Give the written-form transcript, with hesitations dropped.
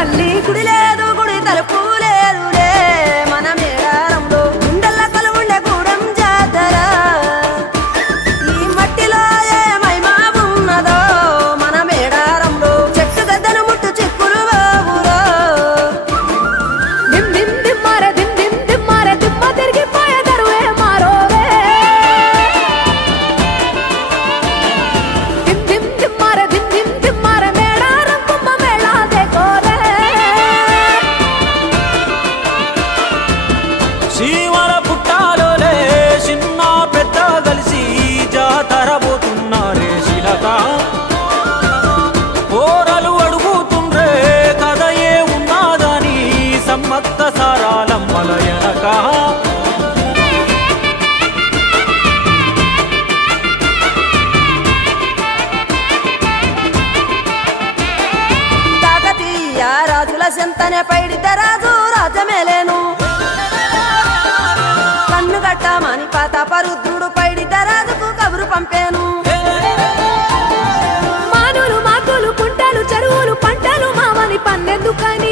తల్లి గుడి లేదు గుడి తలుపు లేదులే మన మేడారంలో గుండెల్ల కలువుండే గూడెం జాతర ఈ మట్టిలో ఏ మహిమా ఉన్నదో మన మేడారంలో చెట్టు గద్దను ముట్టు చిక్కులు బాబురో దిమ్ దిమ్ దిమ్మారే దిమ్ దిమ్ దిమ్మారే దిమ్మ తిరిగిపోయే దరువే మారోవే దిమ్ దిమ్ దిమ్మారే దిమ్ దిమ్ దిమ్మారే మేడారం కుంభ మేళా దేకోరే శివల పుట్టాలోలే చిన్న పెద్ద కలిసి జాతర పోతున్నారే శిలక పోరలు అడుగుతుండ్రే కథ ఏ ఉన్నాదని సమ్మత్త సారాలమ్మల ఎనక కాకతీయ రాజుల చెంతనే పైడిత రాజు రాజమేలేను కన్ను గట్టమని పాతపరుద్రుడు పైడిత రాజుకు కబురు పంపేను మానులు మాకులు కుంటలు చెరువులు పంటలు మామని పన్నెందుకని